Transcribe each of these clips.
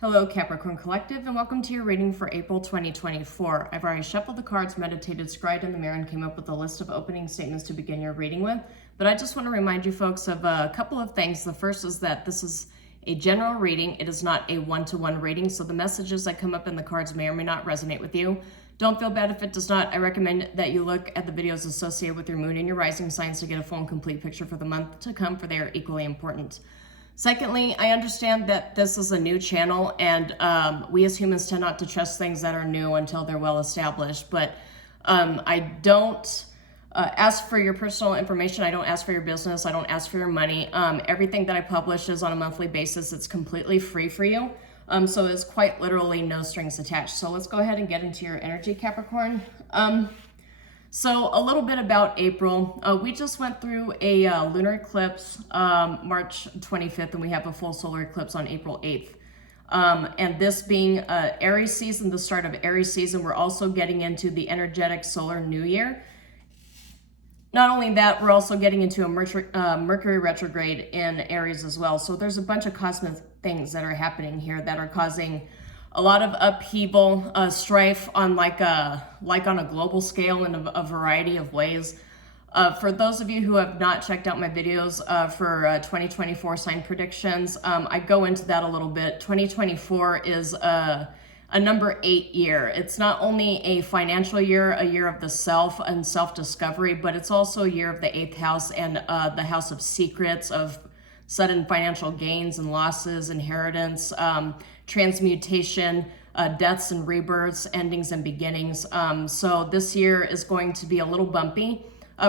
Hello, Capricorn Collective, and welcome to your reading for April 2024. I've already shuffled the cards, meditated, scried in the mirror, and came up with a list of opening statements to begin your reading with. But I just want to remind you folks of a couple of things. The first is that this is a general reading. It is not a one-to-one reading, so the messages that come up in the cards may or may not resonate with you. Don't feel bad if it does not. I recommend that you look at the videos associated with your moon and your rising signs to get a full and complete picture for the month to come, for they are equally important. Secondly, I understand that this is a new channel, and we as humans tend not to trust things that are new until they're well established. But I don't ask for your personal information. I don't ask for your business. I don't ask for your money. Everything that I publish is on a monthly basis. It's completely free for you. So it's quite literally no strings attached. So let's go ahead and get into your energy, Capricorn. So a little bit about April. We just went through a lunar eclipse March 25th, and we have a full solar eclipse on April 8th. And this being Aries season, the start of Aries season, we're also getting into the energetic solar new year. Not only that, we're also getting into a Mercury retrograde in Aries as well. So there's a bunch of cosmic things that are happening here that are causing a lot of upheaval, strife on like on a global scale in a variety of ways. For those of you who have not checked out my videos for 2024 sign predictions, I go into that a little bit. 2024 is a number 8 year. It's not only a financial year, a year of the self and self-discovery, but it's also a year of the 8th house and the house of secrets, of sudden financial gains and losses, inheritance, transmutation, deaths and rebirths, endings and beginnings. So this year is going to be a little bumpy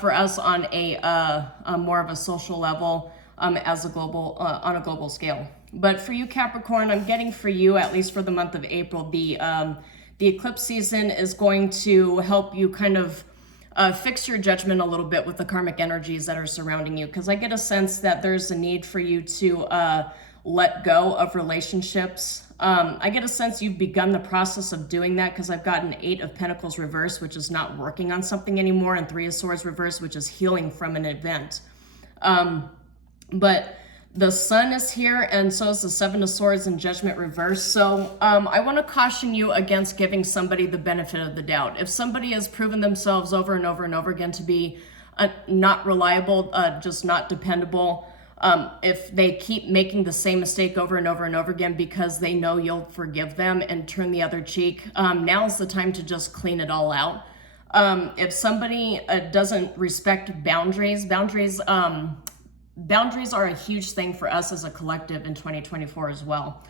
for us on a more of a social level, as a global on a global scale. But for you, Capricorn, I'm getting for you, at least for the month of April, the eclipse season is going to help you kind of fix your judgment a little bit with the karmic energies that are surrounding you, because I get a sense that there's a need for you to let go of relationships. I get a sense you've begun the process of doing that, because I've got an 8 of Pentacles reverse, which is not working on something anymore, and 3 of Swords reverse, which is healing from an event. But the Sun is here, and so is the 7 of Swords and Judgment reverse. So I want to caution you against giving somebody the benefit of the doubt. If somebody has proven themselves over and over and over again to be not reliable, just not dependable, if they keep making the same mistake over and over and over again because they know you'll forgive them and turn the other cheek, now's the time to just clean it all out. If somebody doesn't respect boundaries are a huge thing for us as a collective in 2024 as well.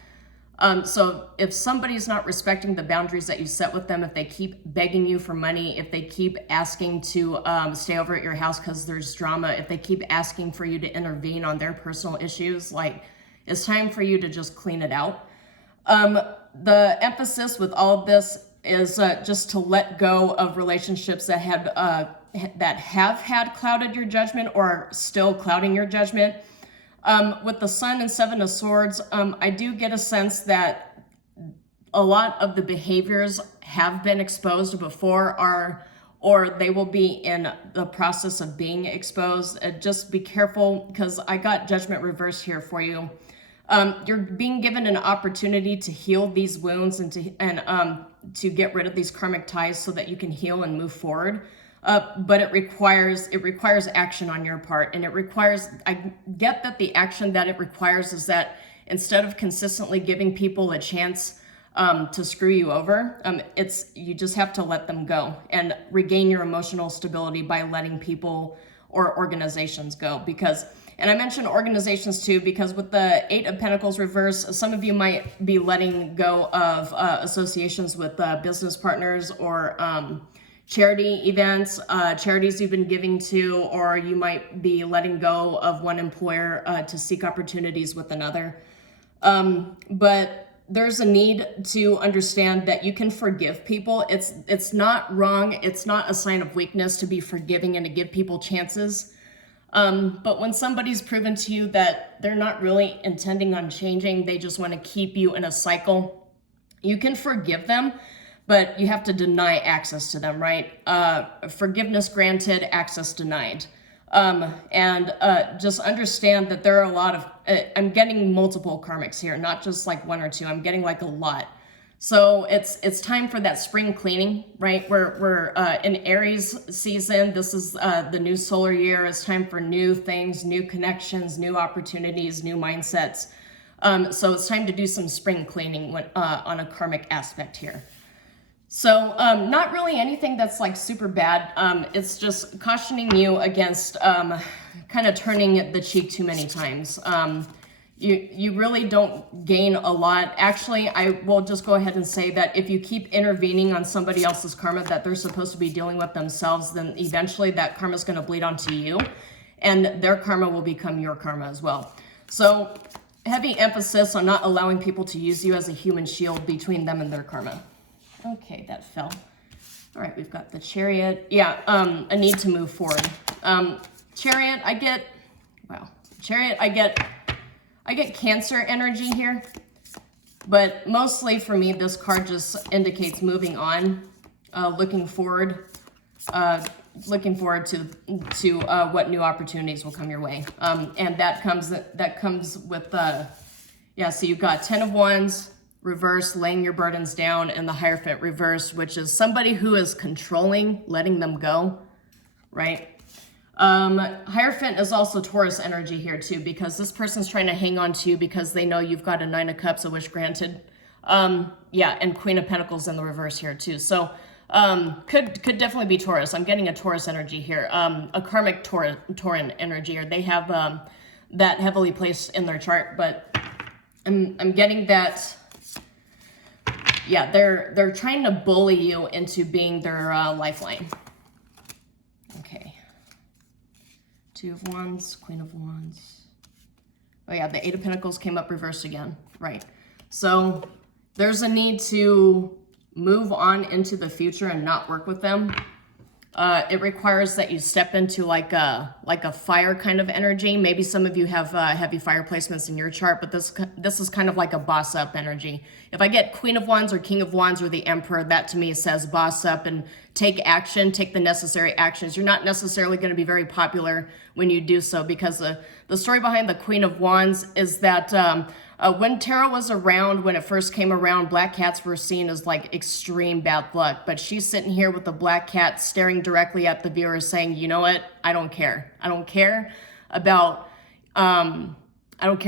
So if somebody's not respecting the boundaries that you set with them, if they keep begging you for money, if they keep asking to stay over at your house because there's drama, if they keep asking for you to intervene on their personal issues, like, it's time for you to just clean it out. The emphasis with all of this is just to let go of relationships that have had clouded your judgment or are still clouding your judgment. With the Sun and 7 of Swords, I do get a sense that a lot of the behaviors have been exposed before, or they will be in the process of being exposed. Just be careful, because I got Judgment reversed here for you. You're being given an opportunity to heal these wounds and to get rid of these karmic ties so that you can heal and move forward. But it requires action on your part, and I get that the action that it requires is that instead of consistently giving people a chance to screw you over, you just have to let them go and regain your emotional stability by letting people or organizations go. And I mentioned organizations too, because with the 8 of Pentacles reverse, some of you might be letting go of associations with business partners or charity events, charities you've been giving to, or you might be letting go of one employer to seek opportunities with another. But there's a need to understand that you can forgive people. It's not wrong. It's not a sign of weakness to be forgiving and to give people chances. But when somebody's proven to you that they're not really intending on changing, they just want to keep you in a cycle, you can forgive them, but you have to deny access to them, right? Forgiveness granted, access denied. Just understand that there are a lot of, I'm getting multiple karmics here, not just like one or two. I'm getting like a lot. So it's time for that spring cleaning, right? We're in Aries season. This is the new solar year. It's time for new things, new connections, new opportunities, new mindsets. So it's time to do some spring cleaning on a karmic aspect here. So not really anything that's like super bad. It's just cautioning you against kind of turning the cheek too many times. You really don't gain a lot. Actually, I will just go ahead and say that if you keep intervening on somebody else's karma that they're supposed to be dealing with themselves, then eventually that karma is going to bleed onto you, and their karma will become your karma as well. So heavy emphasis on not allowing people to use you as a human shield between them and their karma. Okay, that fell. All right, we've got the Chariot. Yeah, a need to move forward. Chariot, I get Cancer energy here, but mostly for me, this card just indicates moving on, looking forward to what new opportunities will come your way. And that comes with, so you've got 10 of Wands, reverse, laying your burdens down, and the Hierophant reverse, which is somebody who is controlling, letting them go, right? Hierophant is also Taurus energy here too, because this person's trying to hang on to you because they know you've got a 9 of Cups, a wish granted. And Queen of Pentacles in the reverse here too. So, could definitely be Taurus. I'm getting a Taurus energy here. A karmic Tauran energy, or they have, that heavily placed in their chart, but I'm getting that, yeah, they're trying to bully you into being their, lifeline. Okay. 2 of Wands, Queen of Wands. Oh yeah, the 8 of Pentacles came up reversed again. Right. So there's a need to move on into the future and not work with them. It requires that you step into like a fire kind of energy. Maybe some of you have heavy fire placements in your chart, but this is kind of like a boss up energy. If I get Queen of Wands or King of Wands or the Emperor, that to me says boss up and take action, take the necessary actions. You're not necessarily going to be very popular when you do so, because the story behind the Queen of Wands is that when tarot was around, when it first came around, black cats were seen as like extreme bad luck. But she's sitting here with the black cat staring directly at the viewer saying, you know what? I don't care. I don't care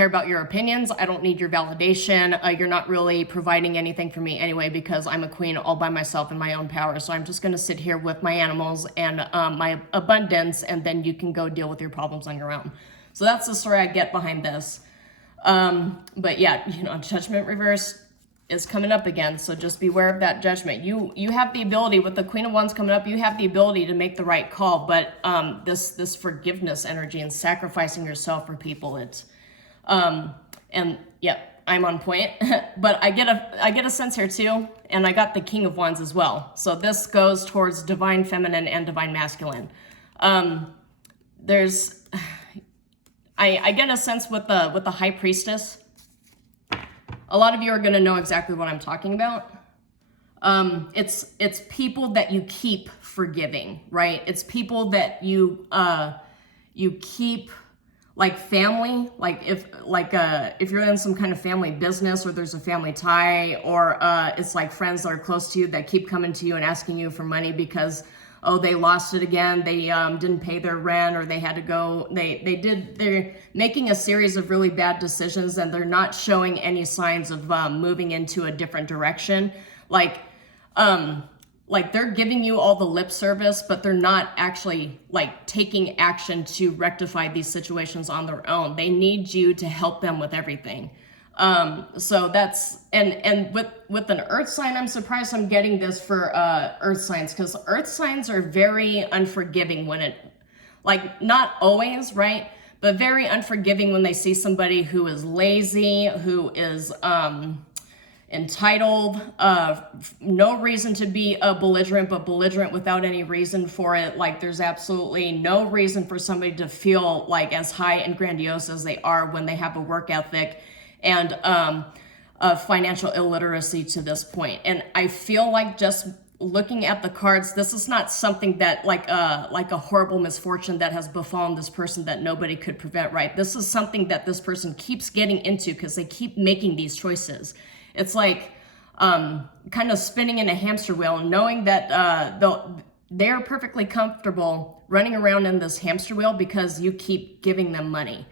about your opinions. I don't need your validation. You're not really providing anything for me anyway, because I'm a queen all by myself in my own power. So I'm just going to sit here with my animals and my abundance, and then you can go deal with your problems on your own. So that's the story I get behind this. But yeah, Judgment reverse is coming up again. So just beware of that judgment. You have the ability with the Queen of Wands coming up, you have the ability to make the right call, but, this forgiveness energy and sacrificing yourself for people, and yeah, I'm on point, but I get a sense here too. And I got the King of Wands as well. So this goes towards divine feminine and divine masculine. I get a sense with the High Priestess. A lot of you are going to know exactly what I'm talking about. It's people that you keep forgiving, right? It's people that you keep like family, like if you're in some kind of family business, or there's a family tie, or it's like friends that are close to you that keep coming to you and asking you for money because, oh, they lost it again, they didn't pay their rent, or they had to go, they're making a series of really bad decisions, and they're not showing any signs of moving into a different direction. Like they're giving you all the lip service, but they're not actually like taking action to rectify these situations on their own. They need you to help them with everything. So that's, and with an earth sign, I'm surprised I'm getting this for earth signs, because earth signs are very unforgiving when it, like, not always, right? But very unforgiving when they see somebody who is lazy, who is entitled, no reason to be belligerent, but belligerent without any reason for it. Like there's absolutely no reason for somebody to feel like as high and grandiose as they are when they have a work ethic and financial illiteracy to this point. And I feel like just looking at the cards, this is not something that like a horrible misfortune that has befallen this person that nobody could prevent, right? This is something that this person keeps getting into because they keep making these choices. It's like kind of spinning in a hamster wheel and knowing that they're perfectly comfortable running around in this hamster wheel because you keep giving them money.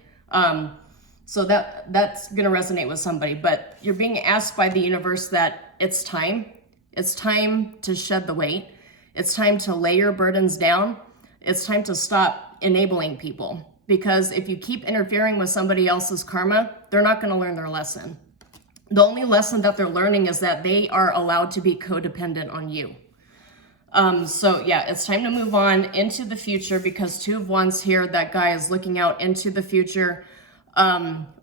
So that's going to resonate with somebody, but you're being asked by the universe that it's time. It's time to shed the weight. It's time to lay your burdens down. It's time to stop enabling people, because if you keep interfering with somebody else's karma, they're not going to learn their lesson. The only lesson that they're learning is that they are allowed to be codependent on you. So yeah, it's time to move on into the future, because Two of Wands here, that guy is looking out into the future,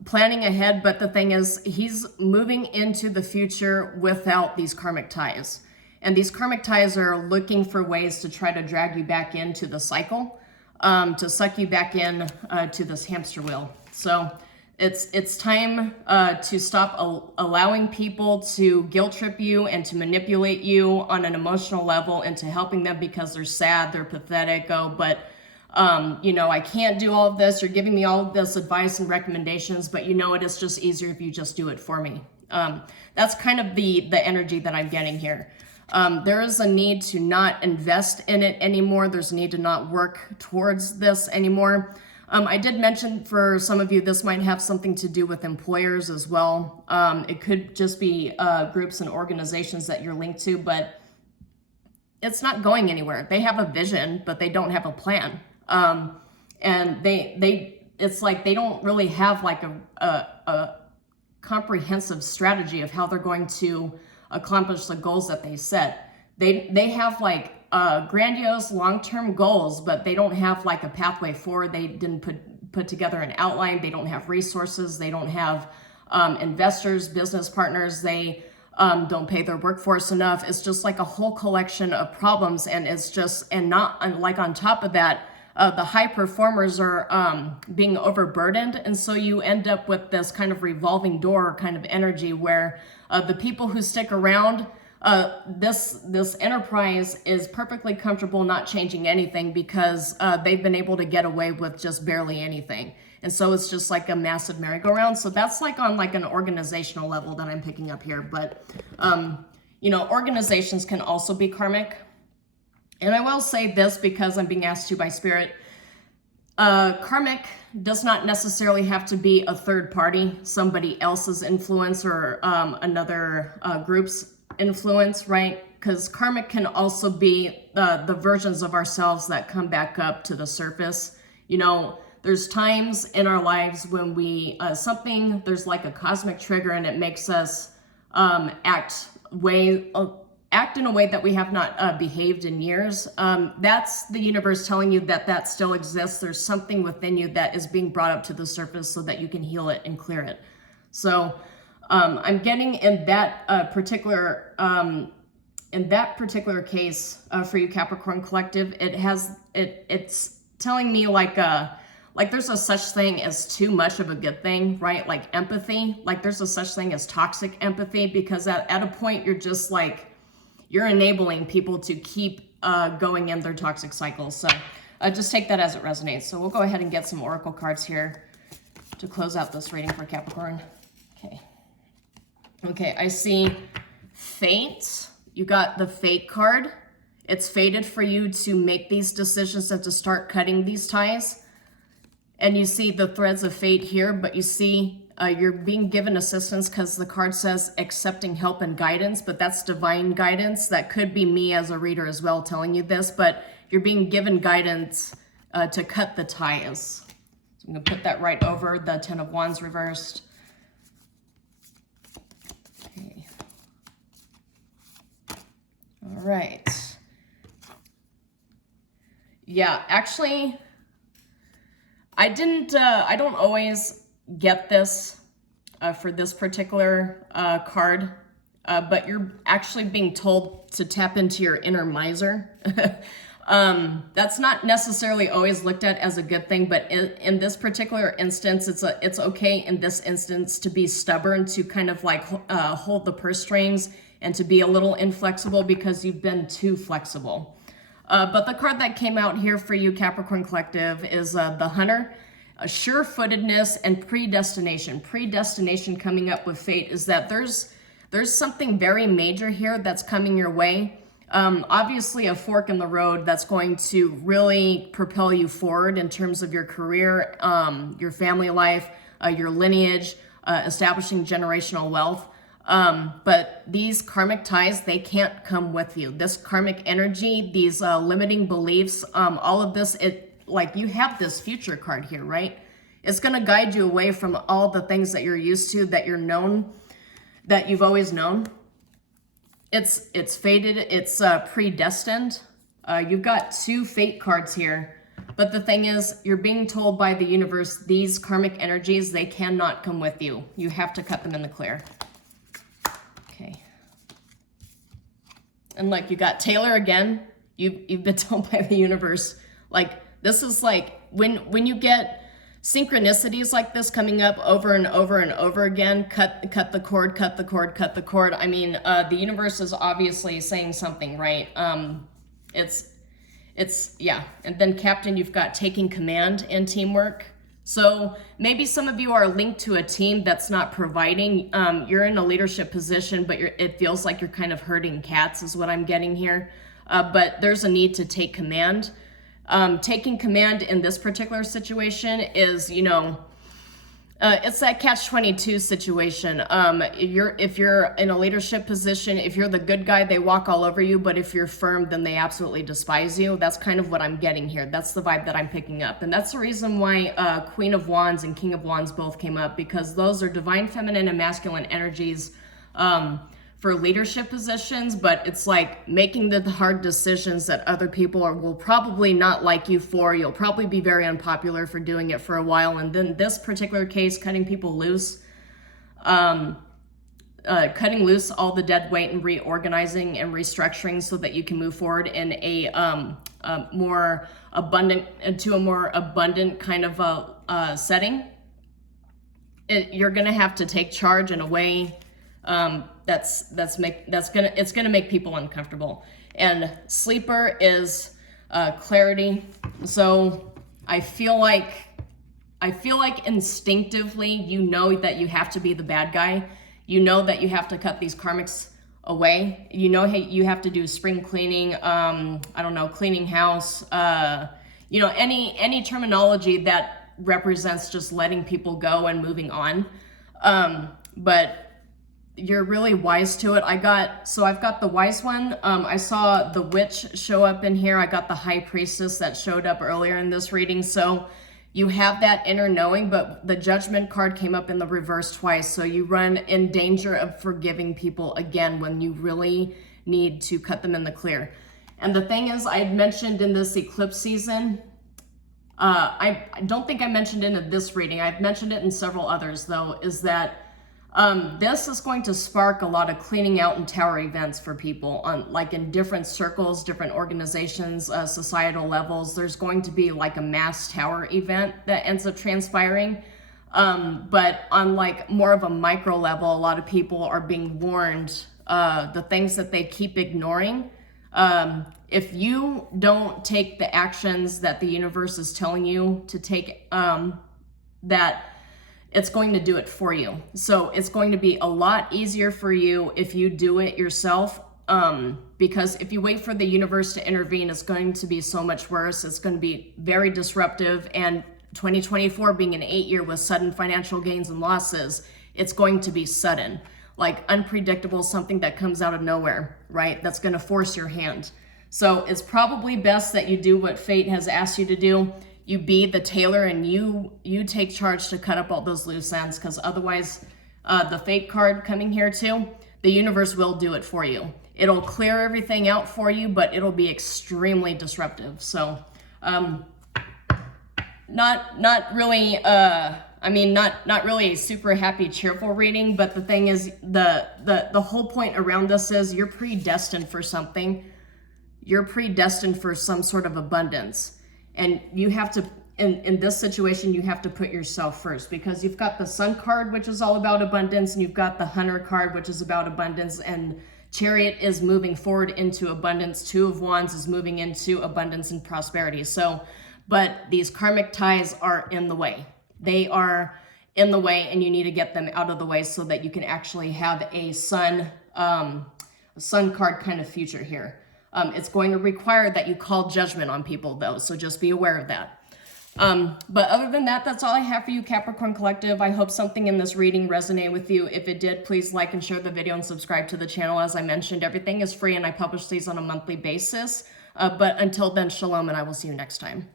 planning ahead. But the thing is, he's moving into the future without these karmic ties. And these karmic ties are looking for ways to try to drag you back into the cycle, to suck you back in to this hamster wheel. So it's time to stop allowing people to guilt trip you and to manipulate you on an emotional level into helping them because they're sad, they're pathetic. Oh, but you know, I can't do all of this. You're giving me all of this advice and recommendations, but you know what? It's just easier if you just do it for me. That's kind of the energy that I'm getting here. There is a need to not invest in it anymore. There's a need to not work towards this anymore. I did mention for some of you, this might have something to do with employers as well. It could just be groups and organizations that you're linked to, but it's not going anywhere. They have a vision, but they don't have a plan. And it's like they don't really have like a comprehensive strategy of how they're going to accomplish the goals that they set. They have like grandiose long-term goals, but they don't have like a pathway forward. They didn't put together an outline. They don't have resources. They don't have investors, business partners. They don't pay their workforce enough. It's just like a whole collection of problems. And it's just, and not like on top of that, the high performers are being overburdened. And so you end up with this kind of revolving door kind of energy where the people who stick around, this enterprise is perfectly comfortable not changing anything because they've been able to get away with just barely anything. And so it's just like a massive merry-go-round. So that's like on like an organizational level that I'm picking up here. But, you know, organizations can also be karmic. And I will say this because I'm being asked to by Spirit. Karmic does not necessarily have to be a third party, somebody else's influence or another group's influence, right? Because karmic can also be the versions of ourselves that come back up to the surface. You know, there's times in our lives when we, there's like a cosmic trigger and it makes us act in a way that we have not behaved in years. That's the universe telling you that still exists. There's something within you that is being brought up to the surface so that you can heal it and clear it. So I'm getting in that particular case for you Capricorn Collective, it's telling me like there's a such thing as too much of a good thing, right? Like empathy, like there's a such thing as toxic empathy, because at a point you're just like, you're enabling people to keep going in their toxic cycles. So just take that as it resonates. So we'll go ahead and get some oracle cards here to close out this reading for Capricorn. Okay, I see fate. You got the fate card. It's fated for you to make these decisions and to start cutting these ties. And you see the threads of fate here, but you see you're being given assistance because the card says accepting help and guidance, but that's divine guidance. That could be me as a reader as well telling you this, but you're being given guidance to cut the ties. So I'm going to put that right over the Ten of Wands reversed. Okay. All right. Yeah, actually, I don't always get this for this particular card, but you're actually being told to tap into your inner miser. That's not necessarily always looked at as a good thing, but in this particular instance, it's okay in this instance to be stubborn, to kind of like hold the purse strings and to be a little inflexible because you've been too flexible. But the card that came out here for you, Capricorn Collective, is the Hunter. Sure-footedness and predestination. Predestination coming up with fate is that there's something very major here that's coming your way. Obviously a fork in the road that's going to really propel you forward in terms of your career, your family life, your lineage, establishing generational wealth. But these karmic ties, they can't come with you. This karmic energy, these limiting beliefs, all of this, like you have this future card here, right? It's going to guide you away from all the things that you're used to, that you're known, that you've always known. It's fated, it's predestined. You've got 2 fate cards here. But the thing is, you're being told by the universe, these karmic energies, they cannot come with you. You have to cut them in the clear. Okay. And look, you got Taylor again. You've been told by the universe, like, this is like, when you get synchronicities like this coming up over and over and over again, cut the cord, cut the cord, cut the cord. I mean, the universe is obviously saying something, right? Yeah. And then Captain, you've got taking command and teamwork. So maybe some of you are linked to a team that's not providing. You're in a leadership position, but it feels like you're kind of herding cats is what I'm getting here. But there's a need to take command. Taking command in this particular situation is, it's that catch-22 situation. If you're in a leadership position, if you're the good guy, they walk all over you, but if you're firm, then they absolutely despise you. That's kind of what I'm getting here. That's the vibe that I'm picking up. And that's the reason why Queen of Wands and King of Wands both came up, because those are divine feminine and masculine energies for leadership positions, but it's like making the hard decisions that other people will probably not like you for. You'll probably be very unpopular for doing it for a while. And then this particular case, cutting people loose, cutting loose all the dead weight and reorganizing and restructuring so that you can move forward in a more abundant kind of setting. You're gonna have to take charge in a way it's gonna make people uncomfortable. And sleeper is clarity. So I feel like instinctively you know that you have to be the bad guy. You know that you have to cut these karmics away. You know, hey, you have to do spring cleaning. I don't know, cleaning house. Any terminology that represents just letting people go and moving on. But you're really wise to it. I've got the wise one. I saw the witch show up in here. I got the high priestess that showed up earlier in this reading. So you have that inner knowing, but the judgment card came up in the reverse twice. So you run in danger of forgiving people again when you really need to cut them in the clear. And the thing is, I had mentioned in this eclipse season, I don't think I mentioned it in this reading. I've mentioned it in several others though, is that this is going to spark a lot of cleaning out and tower events for people like in different circles, different organizations, societal levels. There's going to be like a mass tower event that ends up transpiring. But on like more of a micro level, a lot of people are being warned, the things that they keep ignoring. If you don't take the actions that the universe is telling you to take, that it's going to do it for you. So it's going to be a lot easier for you if you do it yourself. Because if you wait for the universe to intervene, it's going to be so much worse. It's going to be very disruptive. And 2024 being an 8-year with sudden financial gains and losses, it's going to be sudden, like unpredictable, something that comes out of nowhere, right? That's going to force your hand. So it's probably best that you do what fate has asked you to do. You be the tailor and you take charge to cut up all those loose ends, because otherwise the fate card coming here too, the universe will do it for you. It'll clear everything out for you, but it'll be extremely disruptive. So not really not really a super happy, cheerful reading, but the thing is, the whole point around this is you're predestined for something. you're predestined for some sort of abundance. And you have to, in this situation, you have to put yourself first, because you've got the Sun card, which is all about abundance, and you've got the Hunter card, which is about abundance, and Chariot is moving forward into abundance. Two of Wands is moving into abundance and prosperity. So, but these karmic ties are in the way. They are in the way, and you need to get them out of the way so that you can actually have a Sun card kind of future here. It's going to require that you call judgment on people, though, so just be aware of that. But other than that, that's all I have for you, Capricorn Collective. I hope something in this reading resonated with you. If it did, please like and share the video and subscribe to the channel. As I mentioned, everything is free, and I publish these on a monthly basis. But until then, shalom, and I will see you next time.